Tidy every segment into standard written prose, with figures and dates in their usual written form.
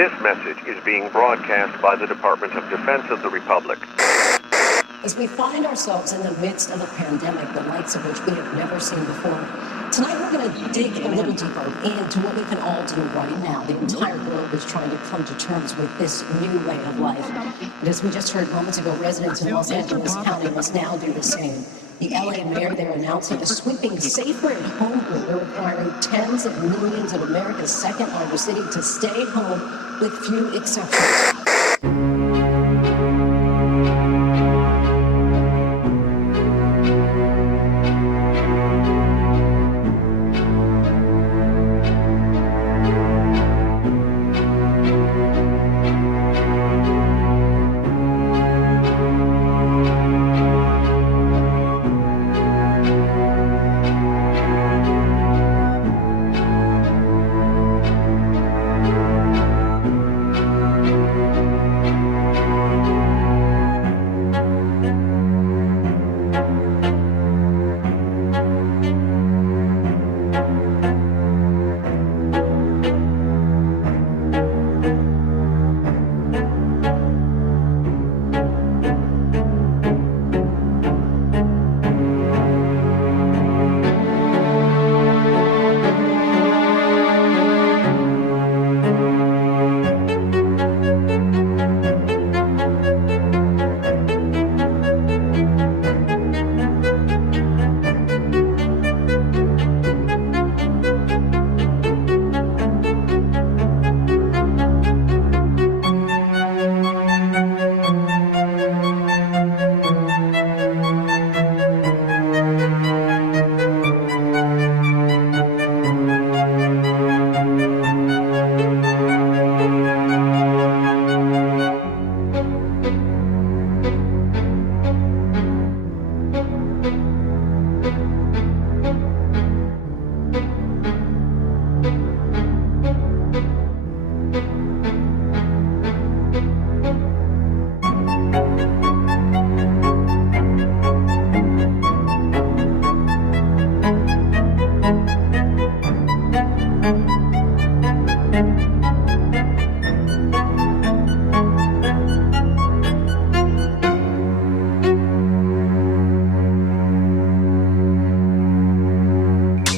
This message is being broadcast by the Department of Defense of the Republic. As we find ourselves in the midst of a pandemic, the likes of which we have never seen before, tonight we're going to dig a little deeper into what we can all do right now. The entire globe is trying to come to terms with this new way of life. And as we just heard moments ago, residents in Los Angeles County must now do the same. The LA mayor there announcing a sweeping safer at home order requiring tens of millions of America's second-largest city to stay home with few exceptions.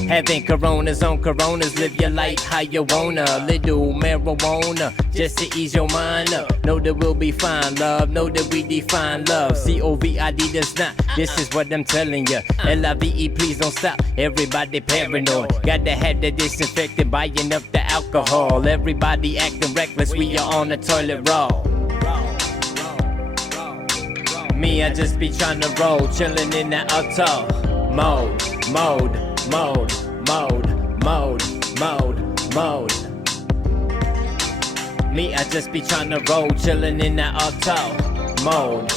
Having coronas on coronas, live your life how you wanna. Little marijuana, just to ease your mind up. Know that we'll be fine, love. Know that we define love. COVID does not. This is what I'm telling ya. LIVE, please don't stop. Everybody paranoid. Gotta have the disinfectant, buying up the alcohol. Everybody acting reckless. We are on the toilet roll. Me, I just be tryna roll, chillin' in that auto mode. Me, I just be tryna roll, chillin' in that auto mode.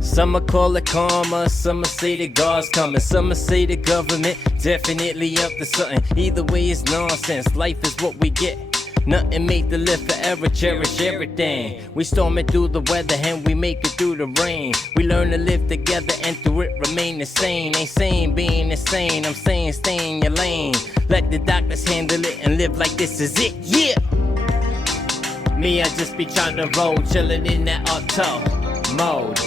Some call it karma, some say the God's coming, some say the government definitely up to something. Either way, it's nonsense. Life is what we get. Nothing made to live forever, cherish everything. We storming through the weather and we make it through the rain. We learn to live together and through it remain the same. Ain't saying being insane, I'm saying stay in your lane. Let the doctors handle it and live like this is it, yeah. Me, I just be tryna roll, chillin' in that auto mode.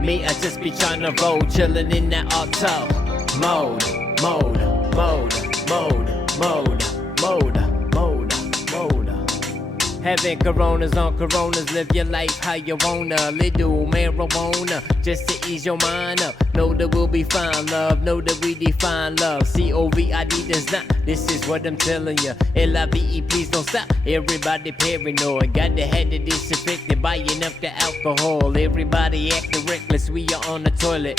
Me, I just be tryna roll, chillin' in that auto mode. Having coronas on coronas, live your life how you wanna. Little marijuana, just to ease your mind up. Know that we'll be fine, love. Know that we define love. COVID does not. This is what I'm telling ya. LIVE, please don't stop. Everybody paranoid. Gotta have the disinfectant, buying up the alcohol. Everybody acting reckless. We are on the toilet.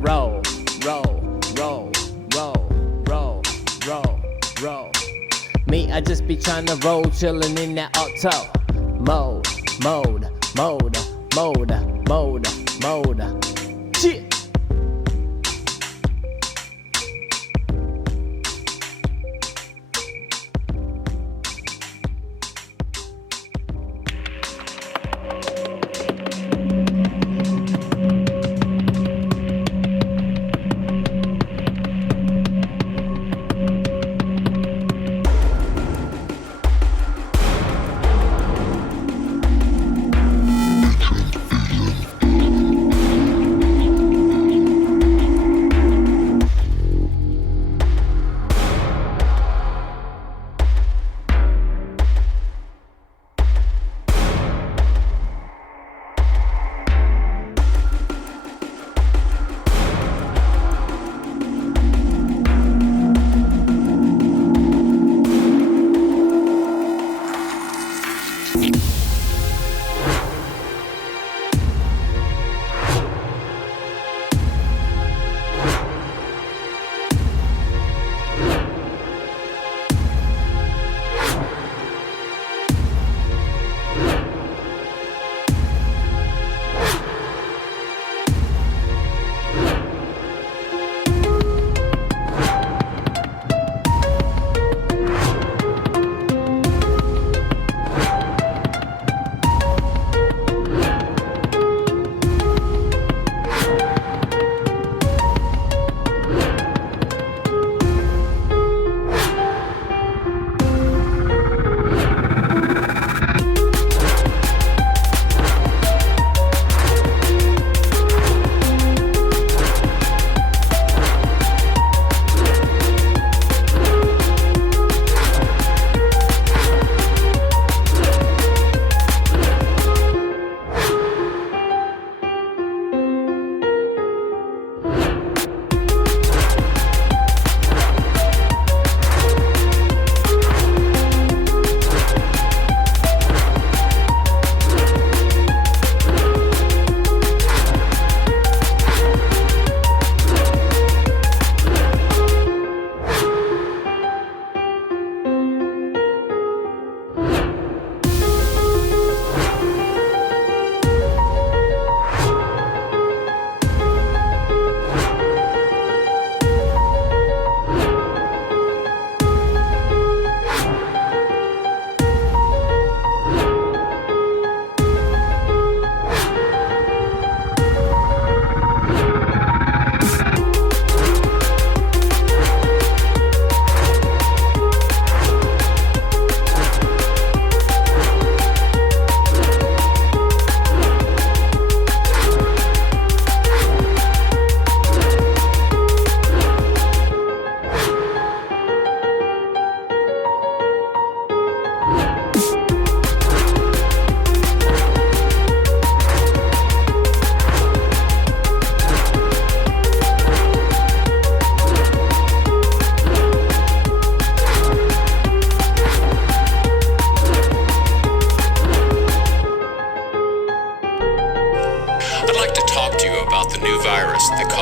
Roll. Me, I just be tryna roll, chillin' in that auto mode. Shit.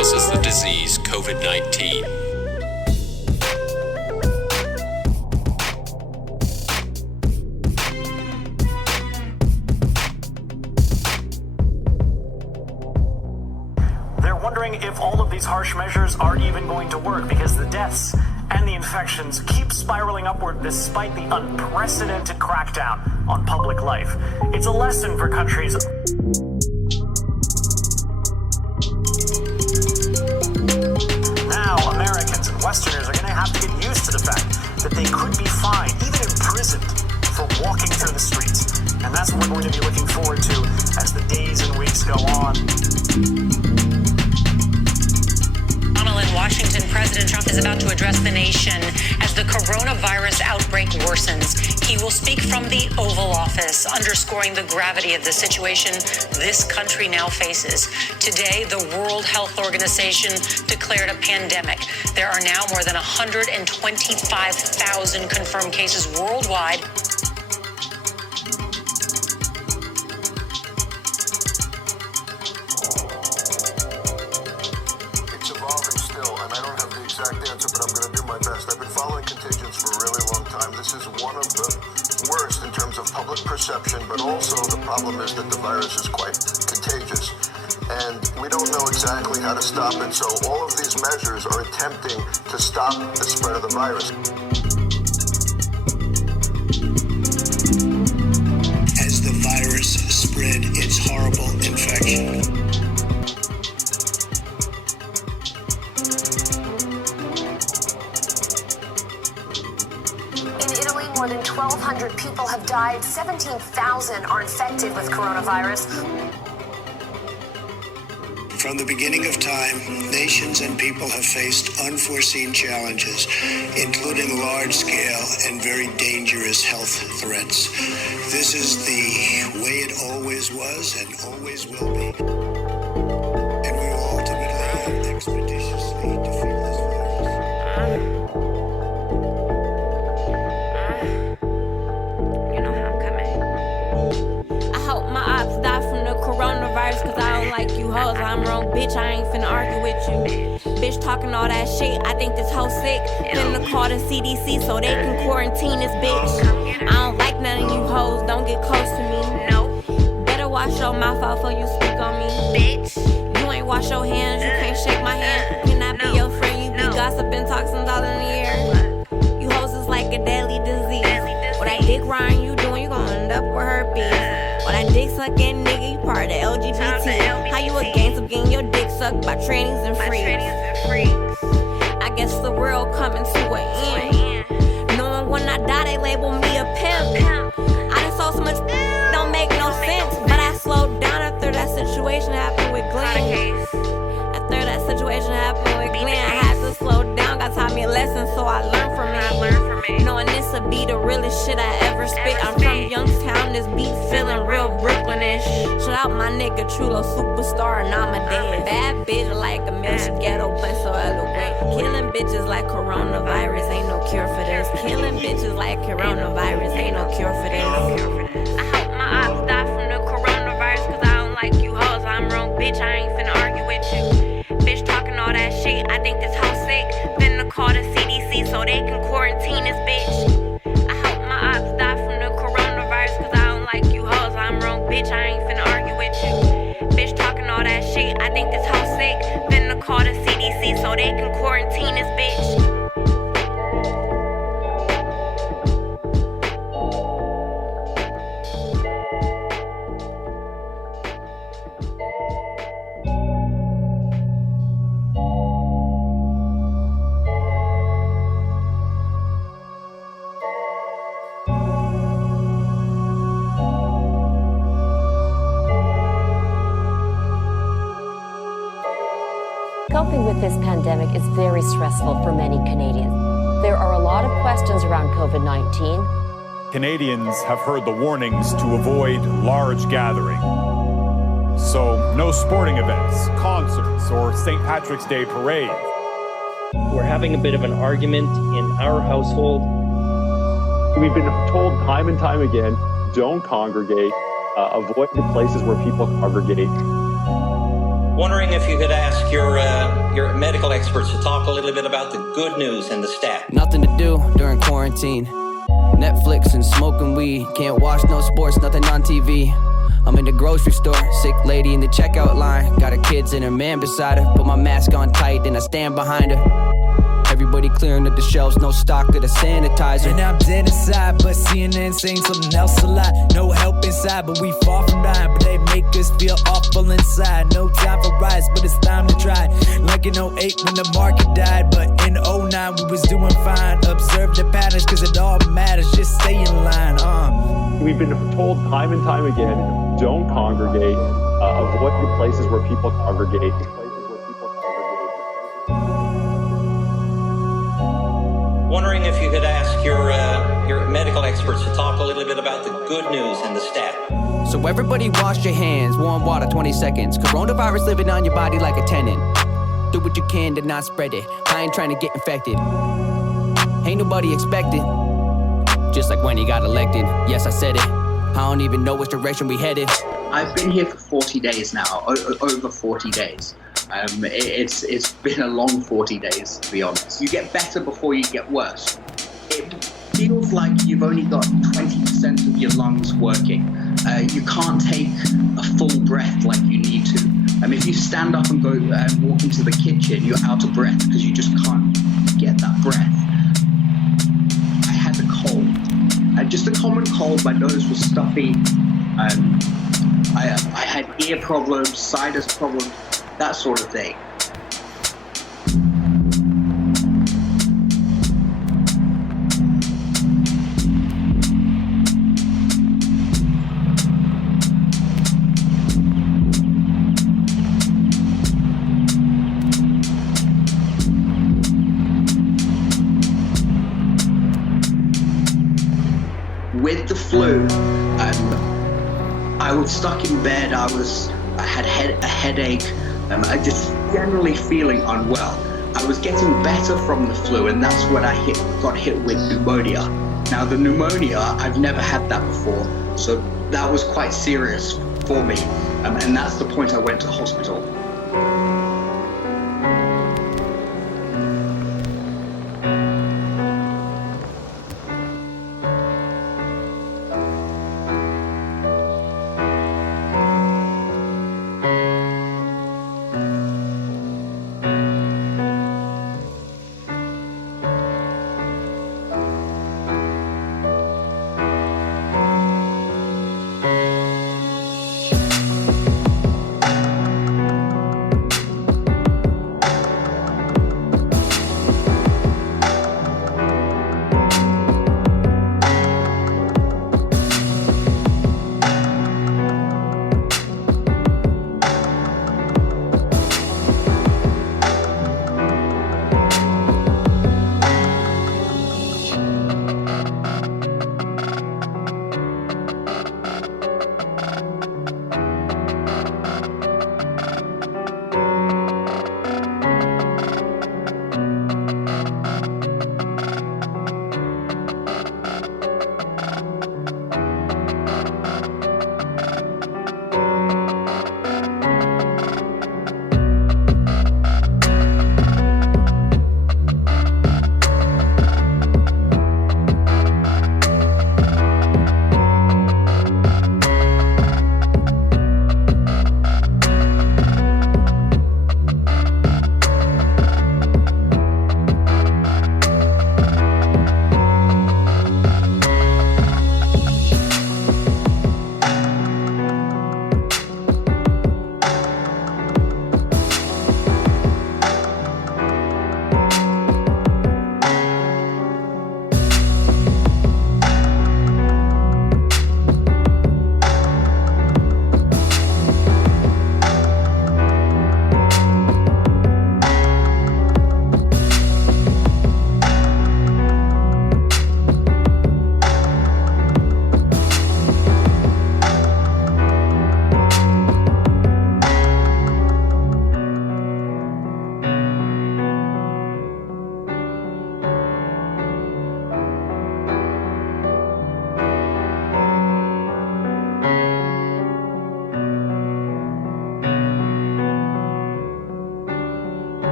causes the disease COVID-19. They're wondering if all of these harsh measures are even going to work because the deaths and the infections keep spiraling upward despite the unprecedented crackdown on public life. It's a lesson for countries. Now, Americans and Westerners are going to have to get used to the fact that they could be fined, even imprisoned, for walking through the streets. And that's what we're going to be looking forward to as the days and weeks go on. In Washington, President Trump is about to address the nation as the coronavirus outbreak worsens. He will speak from the Oval Office, underscoring the gravity of the situation this country now faces. Today, the World Health Organization declared a pandemic. There are now more than 125,000 confirmed cases worldwide. Answer, but I'm going to do my best. I've been following contagions for a really long time. This is one of the worst in terms of public perception, but also the problem is that the virus is quite contagious. And we don't know exactly how to stop it, so all of these measures are attempting to stop the spread of the virus. As the virus spread its horrible infection, more than 1,200 people have died. 17,000 are infected with coronavirus. From the beginning of time, nations and people have faced unforeseen challenges, including large-scale and very dangerous health threats. This is the way it always was and always will be. And we will ultimately expeditiously defeat this virus. bitch, I ain't finna argue with you. Bitch talking all that shit, I think this hoe sick. Finna call the CDC so they can quarantine this bitch. I don't like none of you hoes, don't get close to me. No. Better wash your mouth out before you speak on me. Bitch. You ain't wash your hands, you can't shake my hand. Can I be your friend? You be gossiping, toxins all in the air. You hoes is like a deadly disease. What that dick riding you doing, you gon' end up with herpes. What that dick sucking nigga, you part of the LGBT. How you against of getting your dick sucked by trannies and freaks? I guess the world coming to an end. Knowing when I die, they label me a pimp. I done saw so much don't make no sense. But I slowed down after that situation happened with Glenn. After that situation happened with Glenn, I had to slow down. God taught me a lesson, so I learned from it. Knowing this'll be the realest shit I ever spit. I'm from Youngstown, this beat feeling real Brooklynish. Shout out my nigga Chulo, superstar, and I'm a dead bad bitch like a milk ghetto, but so eloquent. Killing bitches like coronavirus, ain't no cure for this. Killing bitches like coronavirus, ain't no cure for this. I hope my ops die from the coronavirus, cause I don't like you hoes. I'm wrong, bitch, I ain't finna argue with you. Bitch talking all that shit, I think this hoe sick. Finna call the CDC so they can quarantine this bitch. I hope my ops die from the coronavirus, cause I don't like you hoes. I'm wrong, bitch, I ain't finna argue with you. Bitch talking all that shit, I think this hoe sick. Finna call the CDC so they can quarantine this bitch. Coping with this pandemic is very stressful for many Canadians. There are a lot of questions around COVID-19. Canadians have heard the warnings to avoid large gatherings. So, no sporting events, concerts, or St. Patrick's Day parades. We're having a bit of an argument in our household. We've been told time and time again, don't congregate, avoid the places where people congregate. Wondering if you could ask your medical experts to talk a little bit about the good news and the stat. Nothing to do during quarantine. Netflix and smoking weed. Can't watch no sports, nothing on TV. I'm in the grocery store, sick lady in the checkout line. Got her kids and her man beside her. Put my mask on tight, then I stand behind her. Everybody clearing up the shelves, no stock of the sanitizer. And I'm dead inside, but CNN saying something else a lot. No help inside, but we far from dying. But they make us feel awful inside. No time for riots, but it's time to try. Like in 08 when the market died, but in 09 we was doing fine. Observe the patterns, cause it all matters, just stay in line. We've been told time and time again, don't congregate, avoid the places where people congregate. Wondering if you could ask your medical experts to talk a little bit about the good news and the stat. So everybody wash your hands, warm water 20 seconds. Coronavirus living on your body like a tenant. Do what you can to not spread it. I ain't trying to get infected. Ain't nobody expected. Just like when he got elected. Yes, I said it. I don't even know which direction we headed. I've been here for 40 days now, over 40 days. It's been a long 40 days, to be honest. You get better before you get worse. It feels like you've only got 20% of your lungs working. You can't take a full breath like you need to. If you stand up and go and walk into the kitchen, you're out of breath because you just can't get that breath. I had a cold. Just a common cold. My nose was stuffy. I had ear problems, sinus problems, that sort of thing. With the flu, I was stuck in bed. I had a headache. I just generally feeling unwell. I was getting better from the flu, and that's when I got hit with pneumonia. Now the pneumonia, I've never had that before, so that was quite serious for me. And that's the point I went to hospital.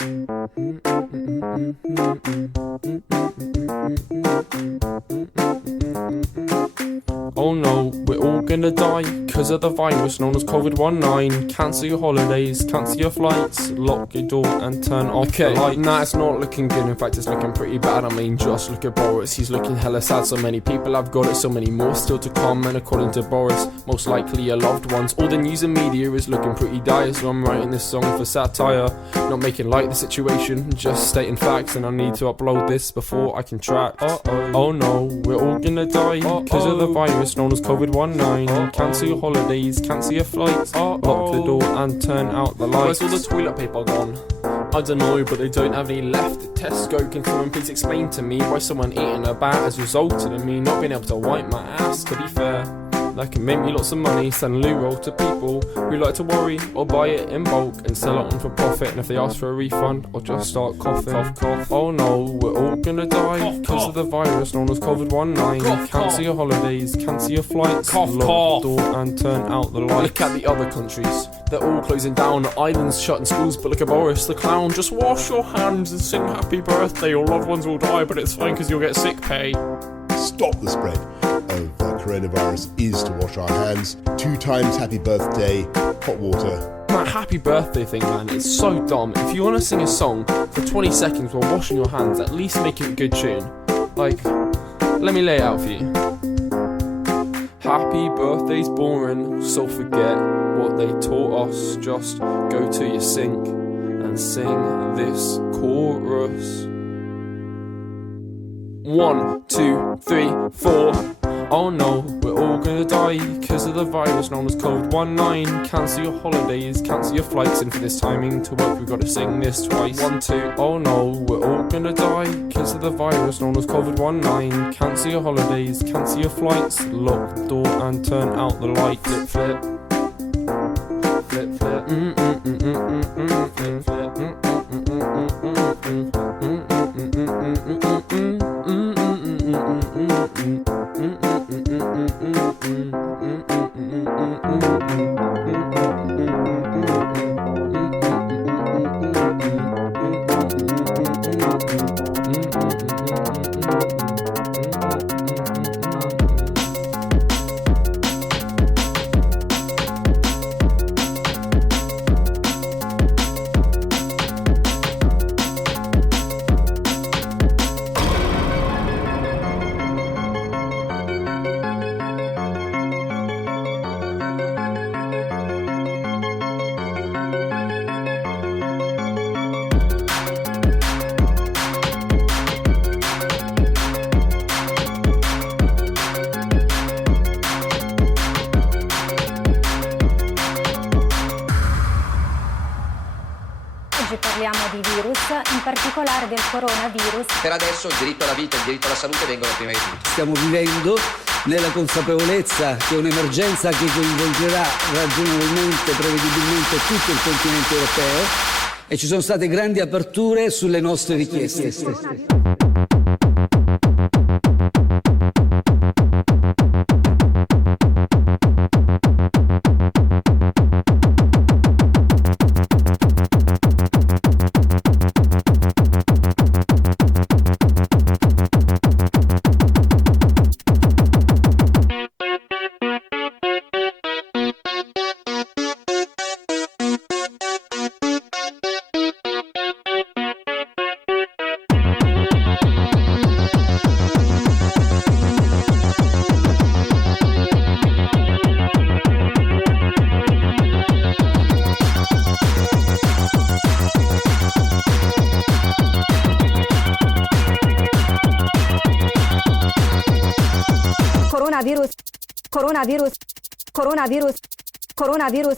Oh no, we're all gonna die because of the virus known as COVID-19. Cancel your holidays, cancel your flights, lock your door and turn off the lights. Nah, it's not looking good, in fact it's looking pretty bad. I mean, just look at Boris, he's looking hella sad. So many people have got it, so many more still to come. And according to Boris, most likely your loved ones. All the news and media is looking pretty dire, so I'm writing this song for satire. Not making light of the situation, just stating facts. And I need to upload this before I can track. Oh no, we're all gonna die because of the virus known as COVID-19. Cancel your holidays, cancel your flights, lock the door and turn out the lights. Where's all the toilet paper gone? I don't know, but they don't have any left at Tesco. Can someone please explain to me why someone eating a bat has resulted in me not being able to wipe my ass? To be fair, that can make me lots of money, send loo roll to people who like to worry or buy it in bulk and sell it on for profit. And if they ask for a refund, I'll just start coughing. Cough, cough. Oh no, we're all gonna die because of the virus known as COVID-19. Cancel your holidays, cancel your flights, lock the door and turn out the lights. Look at the other countries, they're all closing down, islands shutting schools. But look at Boris the clown, just wash your hands and sing happy birthday. Your loved ones will die, but it's fine because you'll get sick pay. Stop the spread of coronavirus is to wash our hands. 2 times happy birthday, hot water. That happy birthday thing, man, is so dumb. If you want to sing a song for 20 seconds while washing your hands, at least make it a good tune. Like, let me lay it out for you. Happy birthday's boring, so forget what they taught us. Just go to your sink and sing this chorus. 1, 2, 3, 4. Oh no, we're all gonna die because of the virus known as COVID-19. Cancel your holidays, cancel your flights, and for this timing to work we've got to sing this twice. 1, 2. Oh no, we're all gonna die because of the virus known as COVID-19. Cancel your holidays, cancel your flights, lock the door and turn out the light. Flip, flip. Flip, flip. Flip, in particolare del coronavirus. Per adesso il diritto alla vita e il diritto alla salute vengono prima di tutto. Stiamo vivendo nella consapevolezza che è un'emergenza che coinvolgerà ragionevolmente, prevedibilmente tutto il continente europeo e ci sono state grandi aperture sulle nostre richieste. Coronavirus.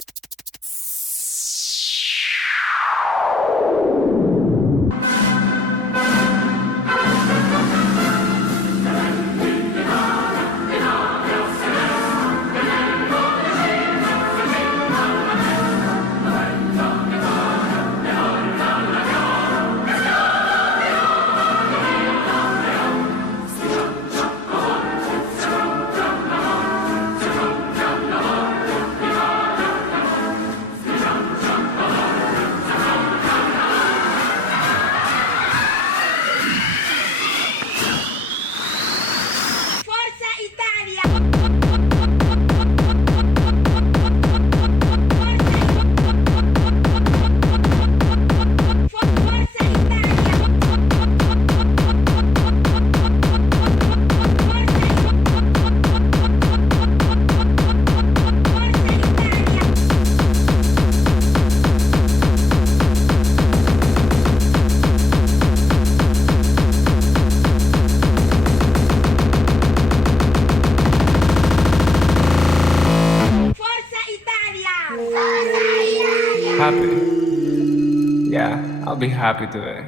be happy today.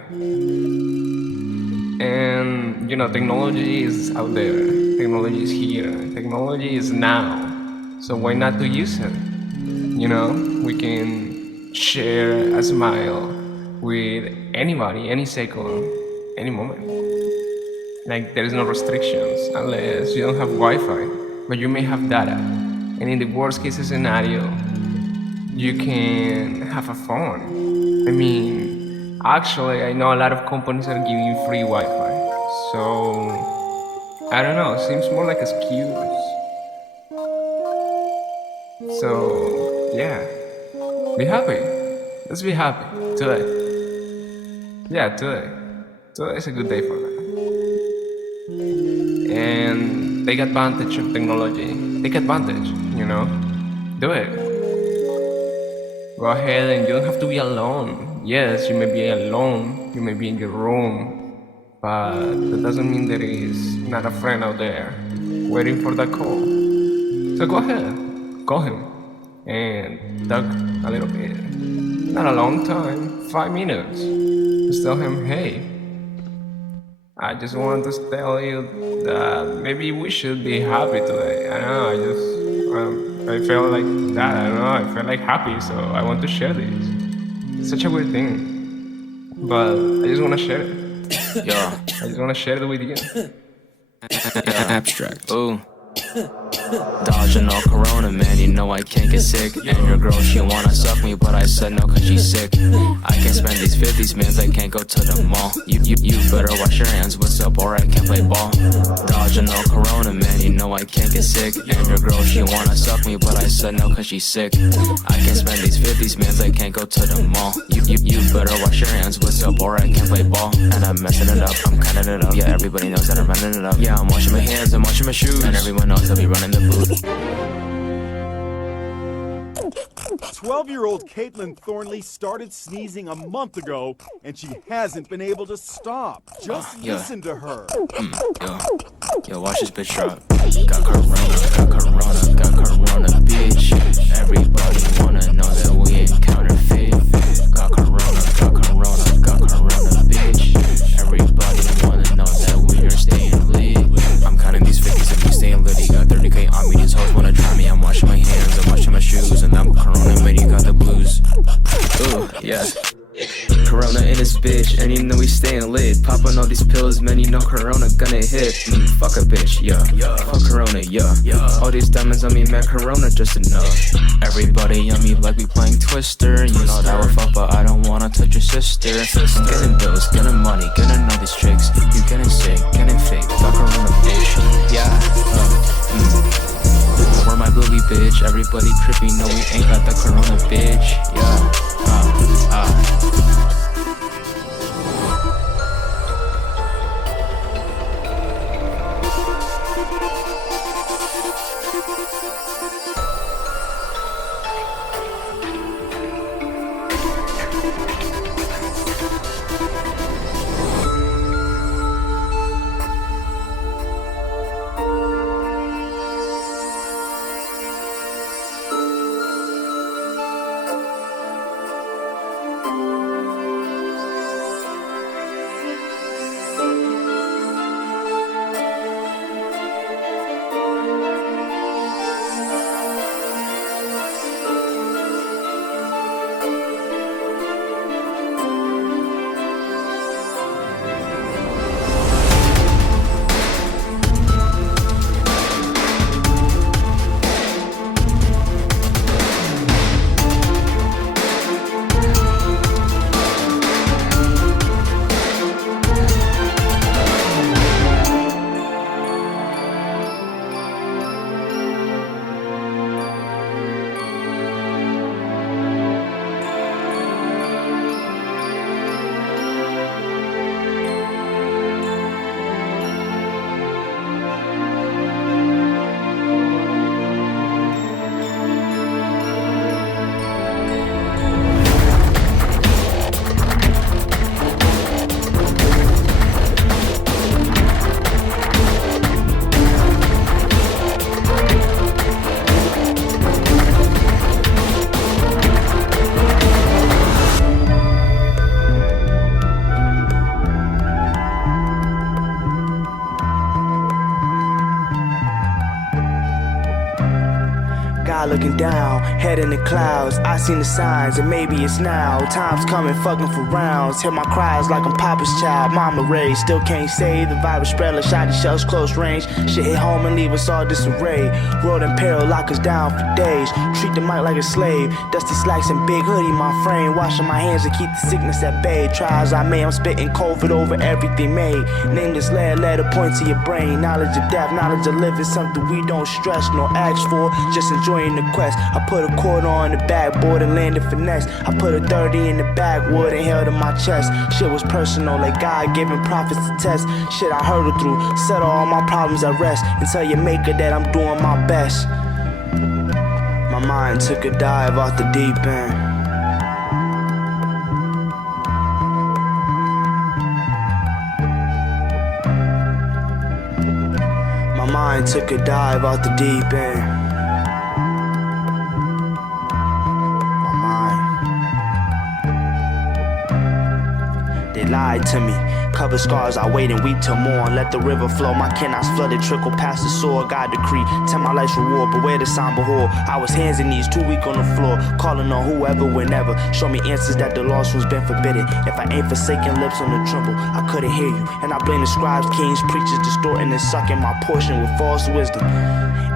And technology is out there. Technology is here. Technology is now. So why not to use it? We can share a smile with anybody, any second, any moment. Like, there is no restrictions unless you don't have Wi-Fi, but you may have data. And in the worst case scenario, you can have a phone. Actually, I know a lot of companies are giving you free Wi-Fi. So, I don't know, it seems more like an excuse. So, yeah, be happy. Let's be happy today. Yeah, today. Today is a good day for that. And take advantage of technology. Take advantage, Do it. Go ahead, and you don't have to be alone. Yes, you may be alone. You may be in your room. But that doesn't mean there is not a friend out there waiting for that call. So go ahead. Call him. And talk a little bit. Not a long time. 5 minutes. Just tell him, hey, I just wanted to tell you that maybe we should be happy today. I don't know, I felt like that. I don't know, I felt like happy, so I want to share this. It's such a weird thing, but I just want to share it. Yeah. I just want to share it with you. Abstract. Ooh. Dodging all corona, man, you know I can't get sick. And your girl, she wanna suck me, but I said no cause she's sick. I can't spend these 50s, man, I can't go to the mall. You better wash your hands, what's up, or I can't play ball. Dodging all corona, man, you know I can't get sick. And your girl, she wanna suck me, but I said no cause she's sick. I can't spend these 50s, man, I can't go to the mall. You better wash your hands, what's up, or I can't play ball. And I'm messing it up, I'm cutting it up. Yeah, everybody knows that I'm running it up. Yeah, I'm washing my hands, I'm washing my shoes. And everyone knows I'll be running the 12-year-old Caitlin Thornley started sneezing a month ago, and she hasn't been able to stop. Just listen to her. Yo, watch this bitch drop. Got corona, bitch. Everybody wanna know that we ain't counterfeit. Got corona, bitch. Everybody wanna know that we are staying lit. I'm counting these 50s and we staying lit. Got 30K on me, these hoes wanna try me. I'm washing my hands, I'm washing my shoes, and I'm corona, man, you got the blues. Ooh, yeah. Corona in this bitch, and you know we staying lit. Popping all these pills, man, you know Corona gonna hit. Fuck a bitch, yeah. Fuck Corona, yeah. All these diamonds on me, man, Corona just enough. Everybody on me like we playing Twister. You know that would fuck, but I don't wanna touch your sister. I'm getting bills, getting money, getting all these tricks. You getting sick, getting fake. Fuck Corona, bitch, yeah. We're my boogie, bitch. Everybody trippy, no, we ain't got the Corona, bitch, yeah. sky looking down, head in the clouds. I seen the signs and maybe it's now. Time's coming, fucking for rounds. Hear my cries like I'm Papa's child. Mama raised, still can't say the virus spread like shotty shells close range. Shit hit home and leave us all disarray. World in peril, lock us down for days. Treat the mic like a slave. Dusty slacks and big hoodie, my frame. Washing my hands to keep the sickness at bay. Trials I made, I'm spitting COVID over everything made. Nameless letter point to your brain. Knowledge of death, knowledge of living, something we don't stress nor ask for, just enjoying the quest. I put a quarter on the backboard and landed finesse. I put a 30 in the backwood and held in my chest. Shit was personal, like God giving prophets a test. Shit I hurdled through, settle all my problems at rest, and tell your maker that I'm doing my best. My mind took a dive off the deep end. My mind took a dive off the deep end. My mind. They lied to me. Cover scars, I wait and weep till morn. Let the river flow, my canals flooded, trickle past the sword. God decree, tell my life's reward, beware the somber whore. I was hands and knees, 2 weak on the floor, calling on whoever, whenever. Show me answers that the lost one's been forbidden. If I ain't forsaken, lips on the tremble, I couldn't hear you. And I blame the scribes, kings, preachers, distorting and sucking my portion with false wisdom.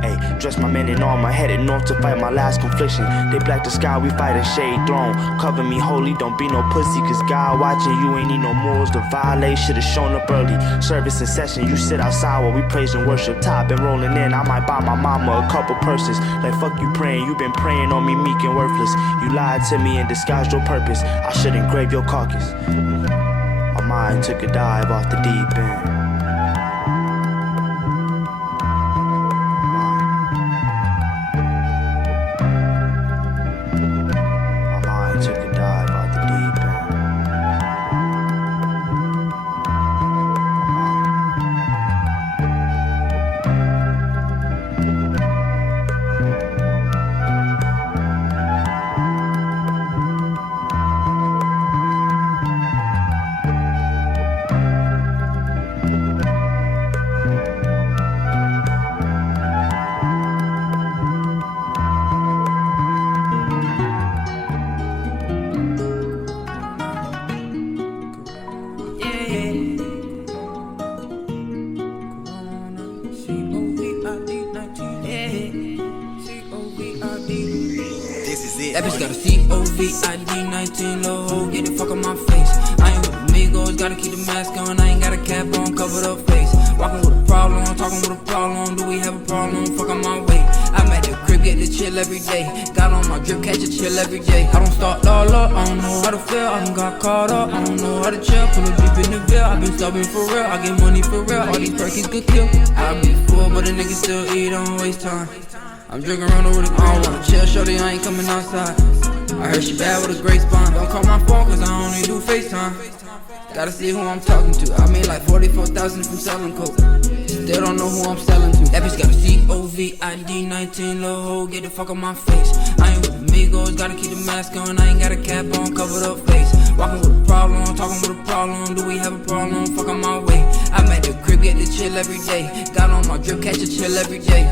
Ayy, dress my men in armor, headed north to fight my last confliction. They black the sky, we fight a shade throne. Cover me holy, don't be no pussy, cause God watching, you ain't need no morals to violate. Should've shown up early, service in session, you sit outside while we praise and worship. Top been rolling in, I might buy my mama a couple purses. Like fuck you praying, you been praying on me meek and worthless. You lied to me and disguised your purpose, I should engrave your carcass. My mind took a dive off the deep end. That bitch got a COVID-19 low, get it fuck on my face. I ain't with amigos, gotta keep the mask on. I ain't got a cap on, covered up face. Walking with a problem, talking with a problem. Do we have a problem? Fuck on my way. I'm at the crib, get the chill every day. Got on my drip, catch a chill every day. I don't start all up, I don't know how to feel. I done got caught up, I don't know how to chill. Pull up deep in the veil, I been stubborn for real. I get money for real, all these perkies could kill. I be full, but a nigga still eat, I don't waste time. I'm drinking around over the I don't wanna chill, shorty, I ain't coming outside. I heard she bad with a great spine. Don't call my phone cause I only do FaceTime. Gotta see who I'm talking to. I made like 44,000 from selling coke. Still don't know who I'm selling to. That bitch got a COVID-19 low, get the fuck on my face. I ain't with amigos, gotta keep the mask on. I ain't got a cap on, covered up face. Walking with a problem, talking with a problem. Do we have a problem? Fuck on my way. I'm at the crib, get the chill every day. Got on my drip, catch a chill every day.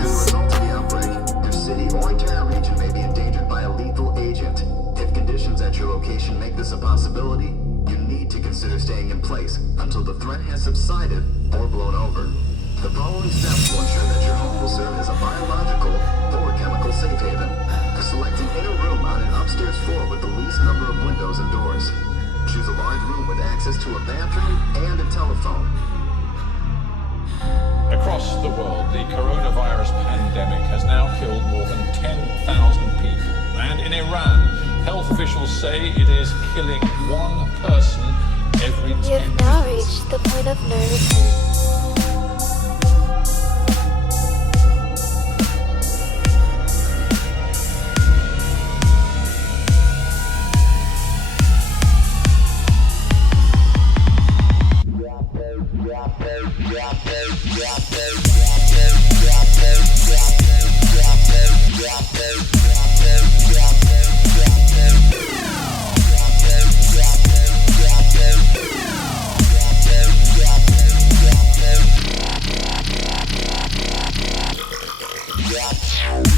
As a result of the outbreak, your city or entire region may be endangered by a lethal agent. If conditions at your location make this a possibility, you need to consider staying in place until the threat has subsided or blown over. The following steps will ensure that your home will serve as a biological or chemical safe haven. Select an inner room on an upstairs floor with the least number of windows and doors. Choose a large room with access to a bathroom and a telephone. Across the world, the coronavirus pandemic has now killed more than 10,000 people. And in Iran, health officials say it is killing one person every 10 You've now reached the point of no return. Yeah.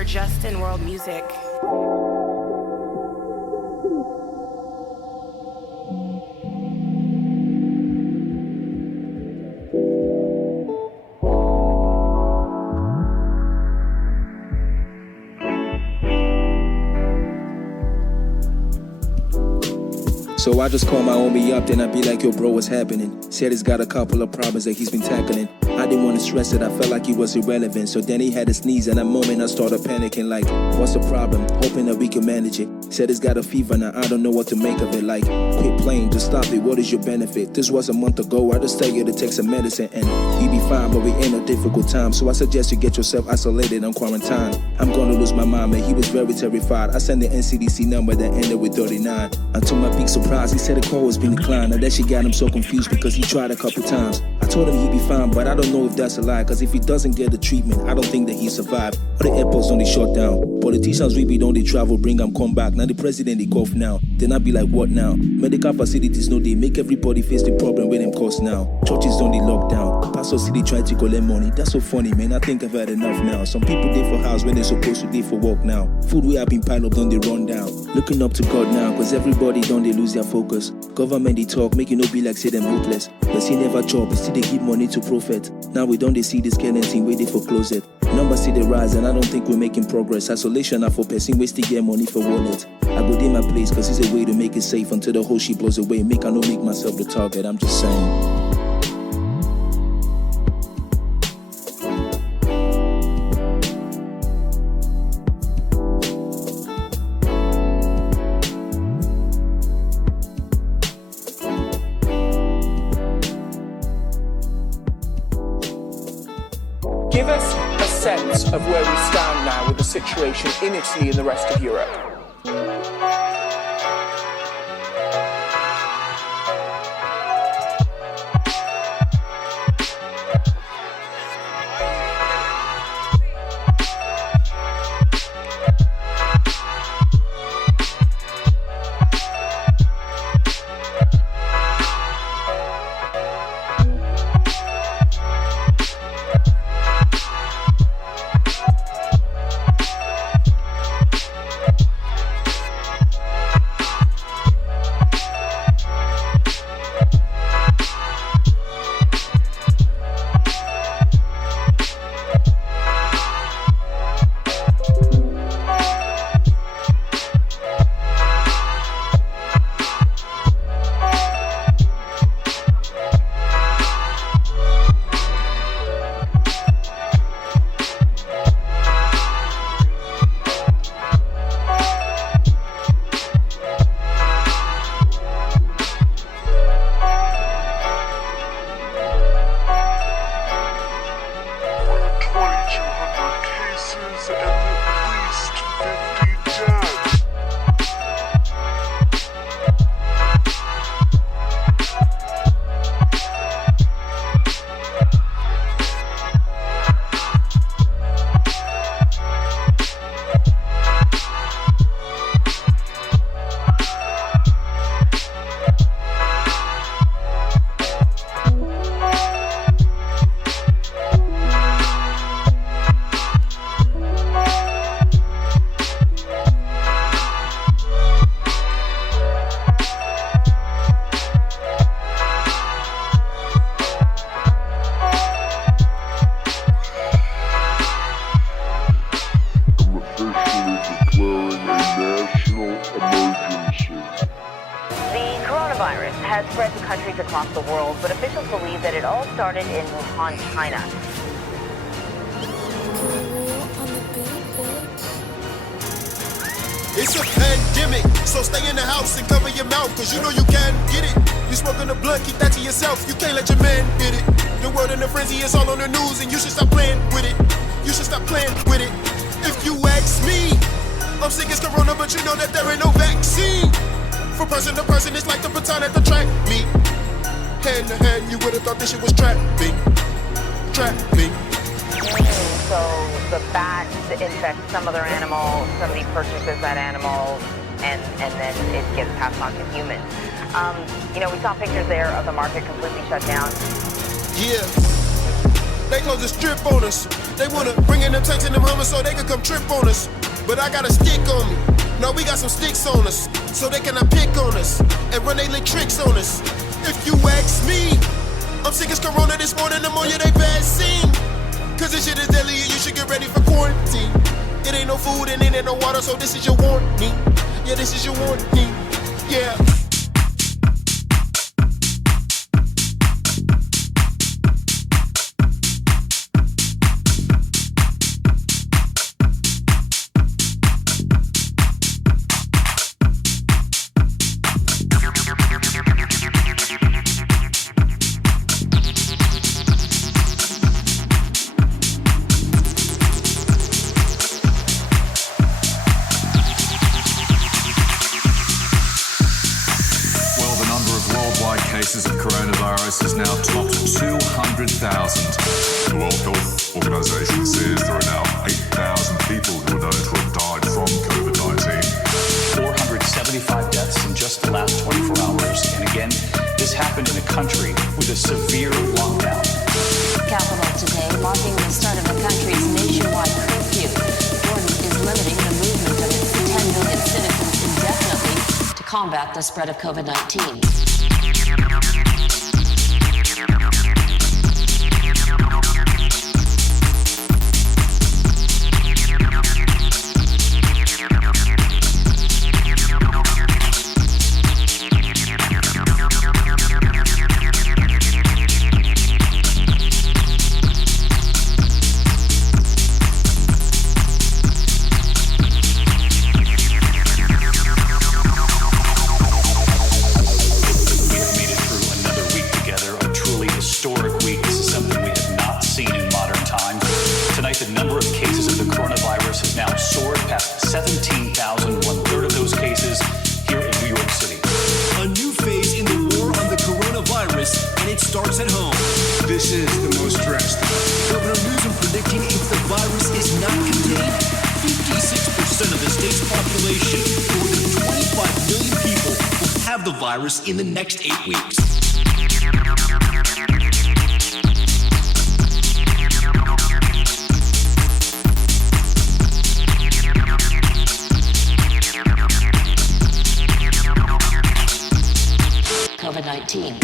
they're just in world music. So I just call my homie up, then I be like, yo bro, what's happening? Said he's got a couple of problems that he's been tackling. I didn't want to stress it, I felt like he was irrelevant. So then he had a sneeze, and that moment I started panicking like, what's the problem? Hoping that we can manage it. Said he's got a fever, now I don't know what to make of it. Like, quit playing, just stop it, what is your benefit? This was a month ago, I just tell you to take some medicine and you be fine, but we in a difficult time. So I suggest you get yourself isolated and quarantined. I'm gonna lose my mind, man, he was very terrified. I sent the NCDC number that ended with 39. And to my big surprise, he said the call was being declined. And that shit got him so confused because he tried a couple times. I told him he'd be fine, but I don't know if that's a lie. Cause if he doesn't get the treatment, I don't think that he'll survive. All the airports don't they shut down. Politicians really don't they travel, bring them come back. Now the president they cough now. Then I be like, what now? Medical facilities no they make everybody face the problem with them cost now. Churches don't they lock down. Pastors see they try to collect money. That's so funny, man. I think I've had enough now. Some people dey for house when they're supposed to dey for work now. Food we have been piled up, don't they run down. Looking up to God now, cause everybody don't they lose their focus. Government they talk, make you no be like say them hopeless. But see never chop, still they give money to prophet. Now we don't they see this skeleton waiting for closet. Numbers see they rise and I don't think we're making progress. Isolation are for person wasting their money for wallet. I go in my place cause it's a way to make it safe until the whole shit blows away. Make I no make myself the target, I'm just saying. Give us a sense of where we stand now with the situation in Italy and the rest of Europe. In Wuhan, China. It's a pandemic, so stay in the house and cover your mouth, cause you know you can get it. You smoking the blunt, keep that to yourself, you can't let your man hit it. The world in a frenzy is all on the news, and you should stop playing with it. You should stop playing with it. If you ask me, I'm sick as corona, but you know that there ain't no vaccine. From person to person, it's like the baton at the track meet. Hand to hand, you would've thought this shit was trapping. So the bat infects some other animal, somebody purchases that animal, and then it gets passed on to humans. We saw pictures there of the market completely shut down. Yeah. They close the strip on us. They wanna bring in them tanks and them hummers so they can come trip on us. But I got a stick on me. No, we got some sticks on us, so they cannot pick on us and run they little tricks on us. If you ask me, I'm sick as corona this morning, the more you they vaccine. Cause this shit is deadly and you should get ready for quarantine. It ain't no food and it ain't no water, so this is your warning. Yeah, this is your warning. Yeah. Cases of coronavirus is now topped 200,000. The World Health Organization says there are now 8,000 people who are known to have died from COVID-19. 475 deaths in just the last 24 hours. And again, this happened in a country with a severe lockdown. Capital today marking the start of the country's nationwide curfew. Jordan is limiting the movement of its 10 million citizens indefinitely to combat the spread of COVID-19. In the next 8 weeks. COVID-19.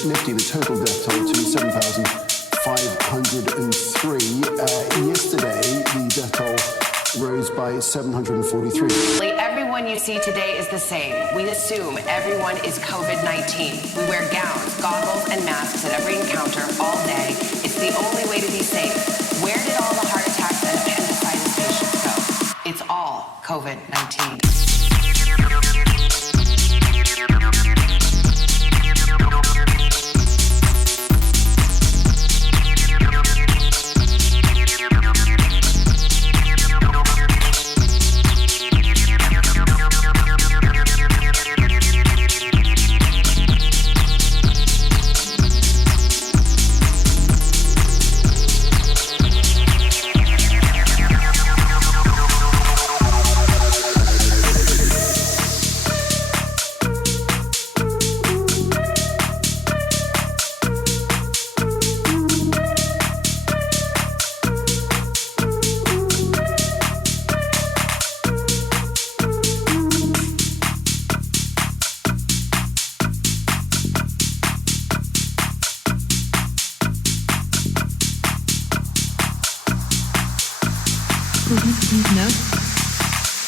Lifting the total death toll to 7,503. Yesterday, the death toll rose by 743. Everyone you see today is the same. We assume everyone is COVID-19. We wear gowns, goggles, and masks at every encounter all day. It's the only way to be safe. Where did all the heart attacks and appendicitis patients go? It's all COVID-19.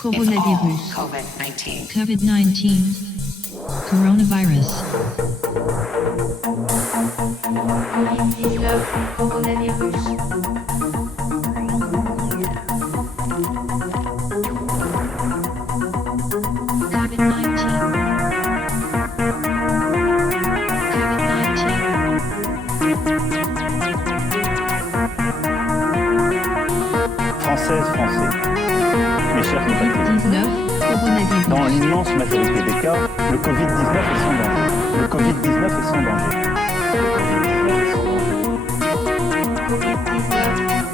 Coronavirus. COVID-19. COVID-19. Coronavirus. Françaises, Français. Mes chers compatriotes. COVID-19. Coronavirus. Dans l'immense majorité des cas, le Covid-19 est sans danger. Le Covid-19 est sans danger.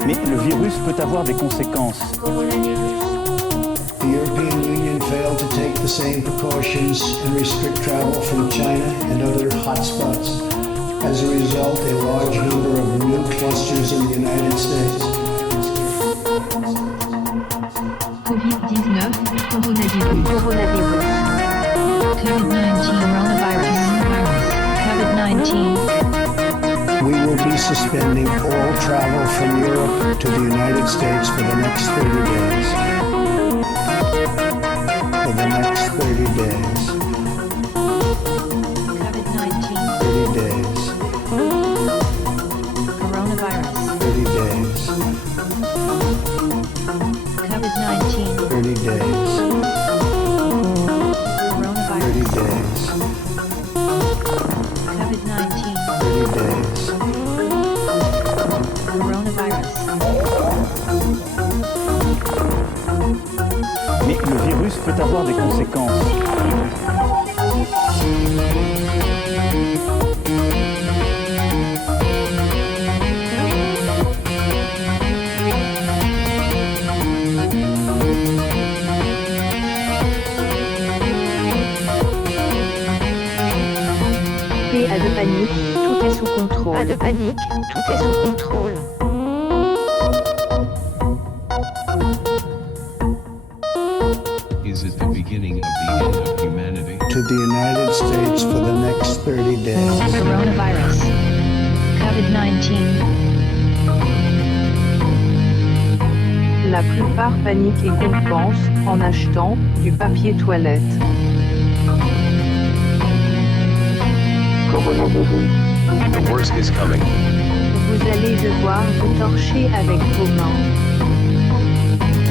Mais le virus peut avoir des conséquences. The European Union failed to take the same precautions and restrict travel from China and other hotspots. As a result, a large number of new clusters in the United States. COVID-19, coronavirus. COVID-19, coronavirus. COVID-19. We will be suspending all travel from Europe to the United States for the next 30 days. For the next 30 days. COVID-19. 30 days. Coronavirus. 30 days. COVID-19. 30 days. Coronavirus. 30 days. COVID-19. 30 days. Coronavirus. Mais le virus peut avoir des conséquences. Pas de panique, tout est sous contrôle. Pas de panique, tout est sous contrôle. Is it the beginning of the end of humanity? To the United States for the next 30 days. Coronavirus. COVID-19. La plupart paniquent et compensent en achetant du papier toilette. The worst is coming. Vous allez devoir vous torcher avec vos mains.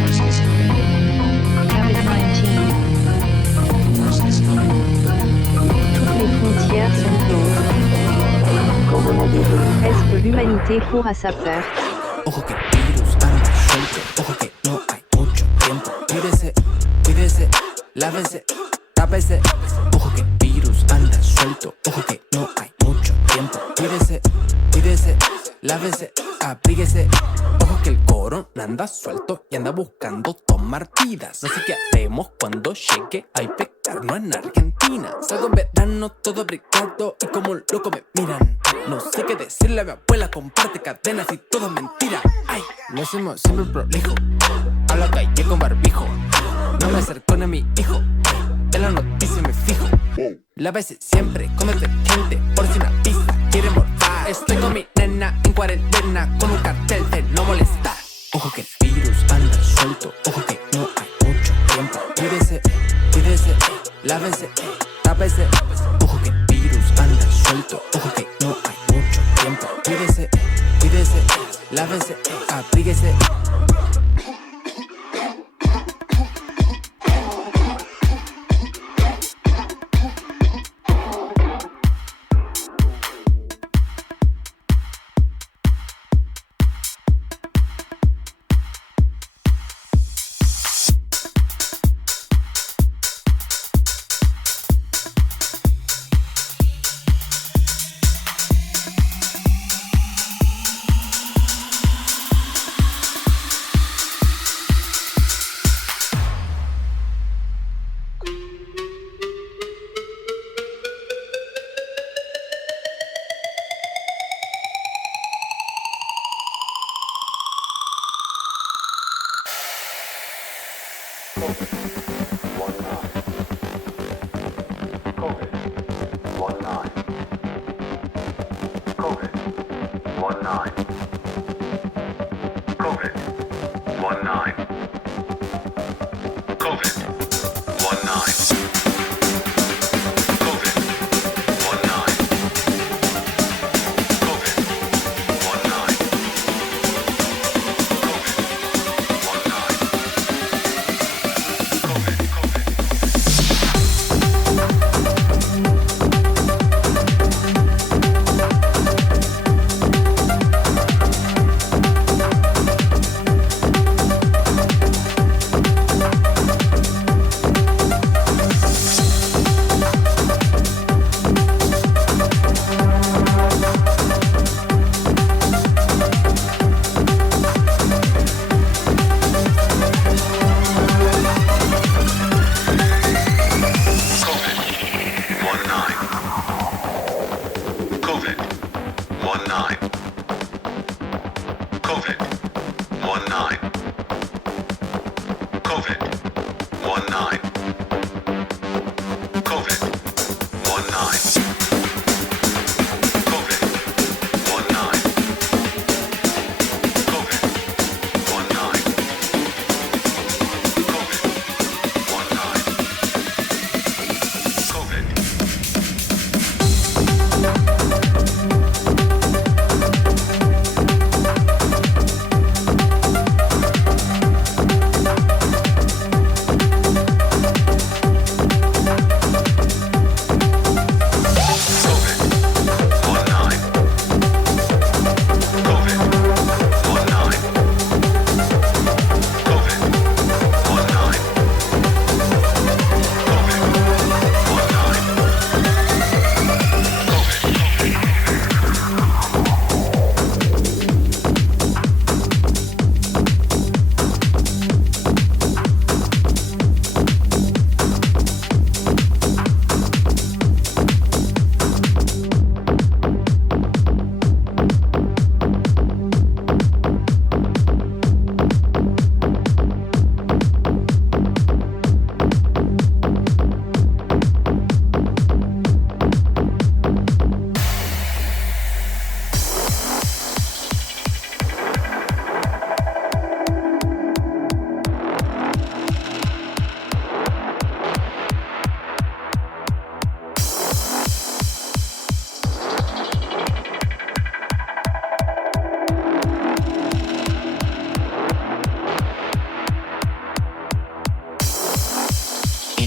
COVID-19. Toutes les frontières sont closes. Est-ce que l'humanité court à sa perte? Ojo que el virus anda suelto, ojo que no hay mucho tiempo. Cuídese, cuídese, lávese, tápese. Ojo que el virus anda suelto, ojo que no hay mucho tiempo. Cuídese, cuídese, lávese, abríguese. Ojo que el corona anda suelto y anda buscando tomar vidas. Así que haremos cuando llegue a infectarnos en Argentina. Salgo en verano todo abrigado y como un loco me miran. No sé qué decirle a mi abuela, comparte cadenas y todo es mentira. Ay, lo hacemos siempre prolijo. Hablo calle con barbijo. No me acerco ni a mi hijo. De la noticia me fijo. Lávese siempre con detergente por si una pizza quiere morfar. Estoy con mi nena en cuarentena con un cartel de no molestar. Ojo que el virus anda suelto, ojo que no hay mucho tiempo. Cuídese, cuídese, lávese, tápese. Ojo que el virus anda suelto, ojo que no hay mucho tiempo. Cuídese, cuídese, lávese, abríguese.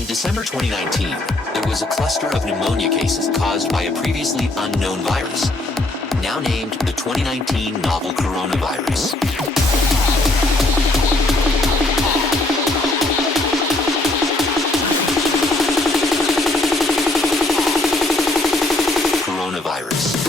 In December 2019, there was a cluster of pneumonia cases caused by a previously unknown virus, now named the 2019 novel coronavirus. Coronavirus.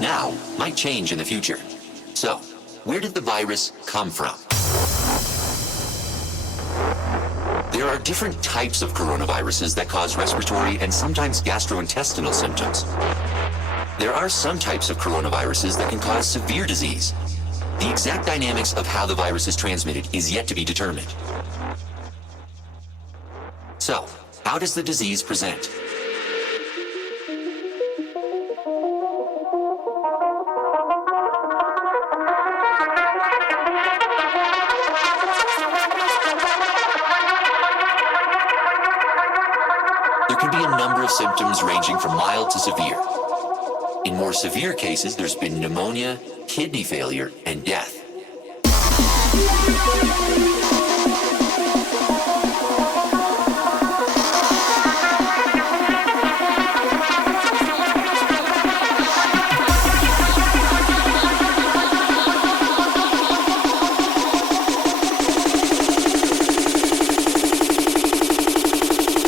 Now might change in the future. So, where did the virus come from? There are different types of coronaviruses that cause respiratory and sometimes gastrointestinal symptoms. There are some types of coronaviruses that can cause severe disease. The exact dynamics of how the virus is transmitted is yet to be determined. So, how does the disease present? Symptoms ranging from mild to severe. In more severe cases, there's been pneumonia, kidney failure, and death.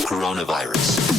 Coronavirus.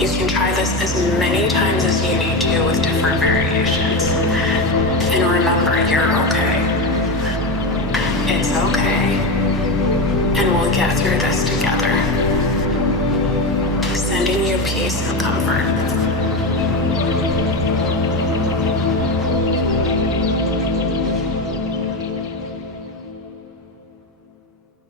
You can try this as many times as you need to with different variations. And remember, you're okay. It's okay. And we'll get through this together. Sending you peace and comfort.